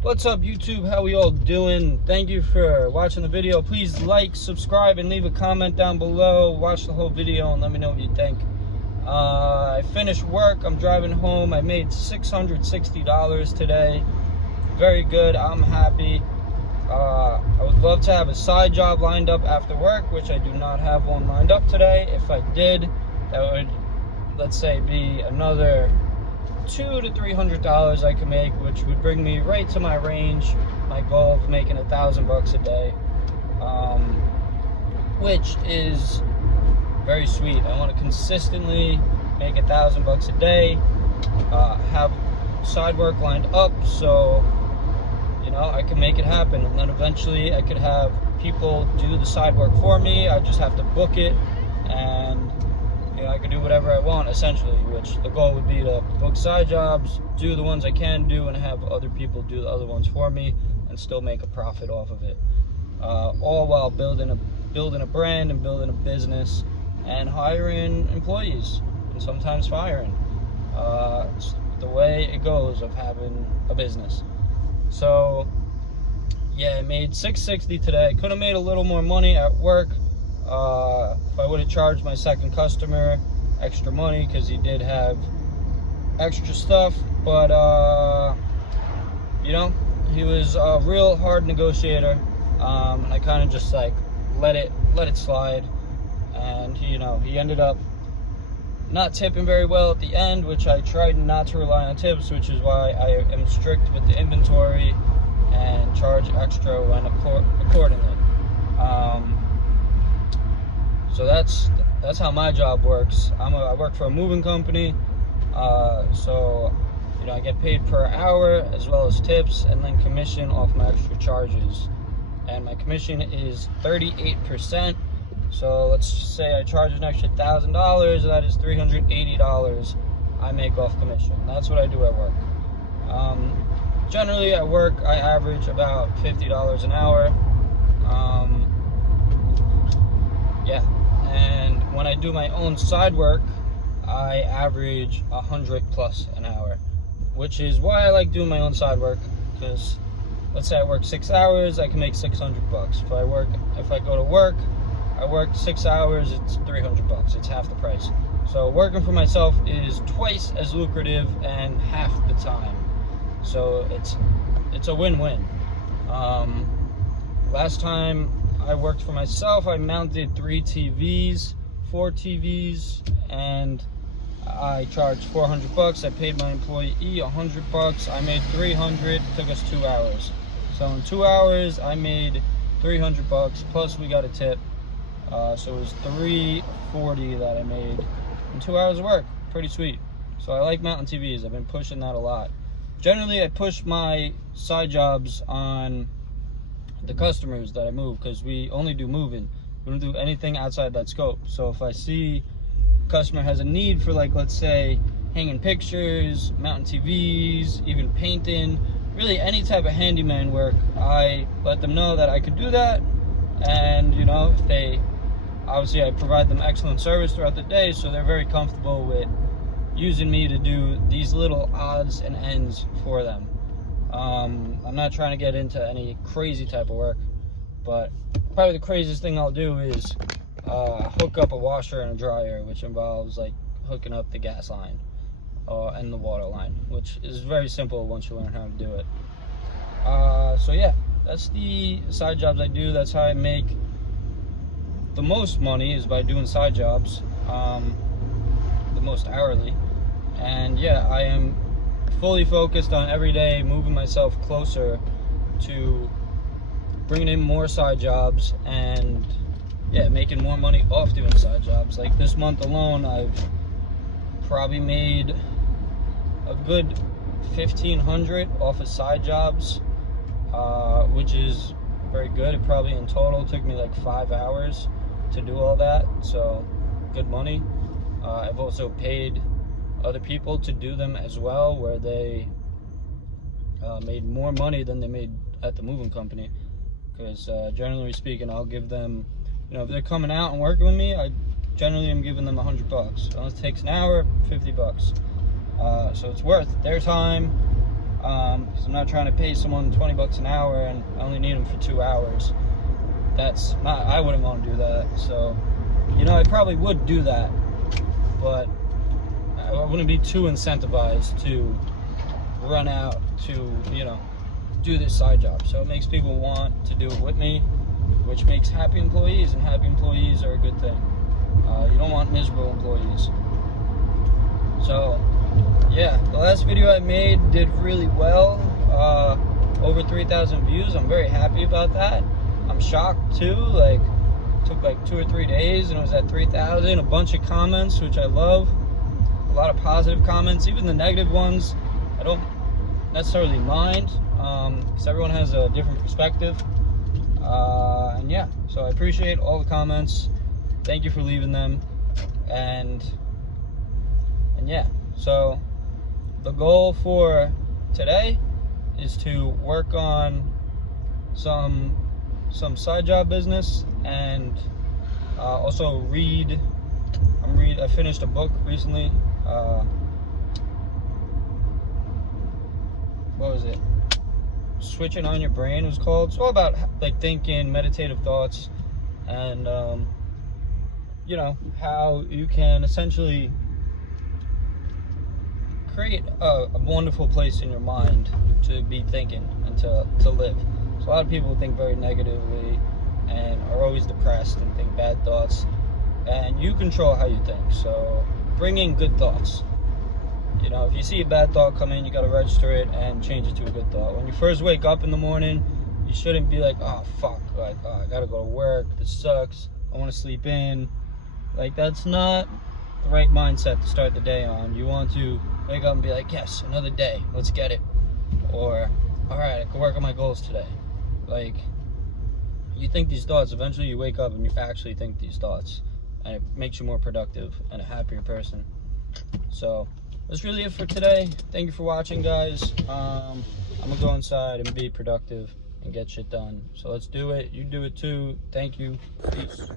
What's up, YouTube? How we all doing? Thank you for watching the video. Please like, subscribe, and leave a comment down below. Watch the whole video and let me know what you think. I finished work. I'm driving home. I made $660 today. Very good. I'm happy. I would love to have a side job lined up after work, which I do not have one lined up today. If I did, that would, let's say, be another $200 to $300 I could make, which would bring me right to my range, my goal of making $1,000 a day, which is very sweet. I want to consistently make $1,000 a day, have side work lined up so I can make it happen, and then eventually I could have people do the side work for me. I just have to book it, and I can do whatever I want, essentially, which the goal would be to book side jobs, do the ones I can do, and have other people do the other ones for me, and still make a profit off of it. All while building a brand and building a business and hiring employees, and sometimes firing. It's the way it goes of having a business. So, yeah, I made $660 today. I could have made a little more money at work. If I would have charged my second customer extra money, because he did have extra stuff, but he was a real hard negotiator, and I kind of just like let it slide, and he ended up not tipping very well at the end, which I tried not to rely on tips, which is why I am strict with the inventory and charge extra when accordingly. So that's how my job works. I work for a moving company, so I get paid per hour as well as tips, and then commission off my extra charges. And my commission is 38%. So let's just say I charge an extra $1,000. That is $380 I make off commission. That's what I do at work. Generally at work I average about $50 an hour. Yeah. And when I do my own side work, I average 100 plus an hour, which is why I like doing my own side work, because let's say I work 6 hours, I can make $600. If I go to work, I work 6 hours, it's $300. It's half the price. So working for myself is twice as lucrative and half the time. So it's a win-win. Last time I worked for myself, I mounted 4 TVs, and I charged $400. I paid my employee $100. I made $300. Took us 2 hours. So in 2 hours, I made $300. Plus we got a tip. So it was $340 that I made in 2 hours of work. Pretty sweet. So I like mounting TVs. I've been pushing that a lot. Generally, I push my side jobs on the customers that I move, because we only do moving. We don't do anything outside that scope. So if I see a customer has a need for, like, let's say hanging pictures, mounting TVs, even painting, really any type of handyman work, I let them know that I could do that. And if they obviously, I provide them excellent service throughout the day, so they're very comfortable with using me to do these little odds and ends for them. I'm not trying to get into any crazy type of work, but probably the craziest thing I'll do is hook up a washer and a dryer, which involves like hooking up the gas line and the water line, which is very simple once you learn how to do it. So yeah, that's the side jobs I do. That's how I make the most money, is by doing side jobs, the most hourly. And yeah, I am fully focused on every day moving myself closer to bringing in more side jobs, and yeah, making more money off doing side jobs. Like this month alone, I've probably made a good $1,500 off of side jobs, which is very good. It probably in total took me like 5 hours to do all that, so good money. I've also paid other people to do them as well, where they made more money than they made at the moving company, because generally speaking, I'll give them, if they're coming out and working with me, I generally am giving them $100. Unless it takes an hour, $50. So it's worth their time because I'm not trying to pay someone 20 bucks an hour and I only need them for 2 hours. That's not, I wouldn't want to do that. So, you know, I probably would do that, but I wouldn't be too incentivized to run out to, you know, do this side job. So it makes people want to do it with me, which makes happy employees, and happy employees are a good thing. You don't want miserable employees. So yeah, the last video I made did really well, over 3,000 views. I'm very happy about that. I'm shocked too, like it took like 2 or 3 days and it was at 3,000. A bunch of comments, which I love, a lot of positive comments, even the negative ones I don't necessarily mind, because everyone has a different perspective. And yeah, so I appreciate all the comments. Thank you for leaving them. And yeah, so the goal for today is to work on some side job business, and also read. I finished a book recently. What was it? Switching on Your Brain was called. It's all about like thinking, meditative thoughts, and you know, how you can essentially create a wonderful place in your mind to be thinking and to live. So a lot of people think very negatively and are always depressed and think bad thoughts, and you control how you think. So bring in good thoughts. You know, if you see a bad thought come in, you got to register it and change it to a good thought. When you first wake up in the morning, you shouldn't be like, oh fuck, like, oh, I gotta go to work, this sucks, I want to sleep in. Like, that's not the right mindset to start the day on. You want to wake up and be like, yes, another day, let's get it. Or, all right, I can work on my goals today. Like, you think these thoughts, eventually you wake up and you actually think these thoughts, and it makes you more productive and a happier person. So that's really it for today. Thank you for watching, guys. I'm gonna go inside and be productive and get shit done. So let's do it. You do it too. Thank you. Peace.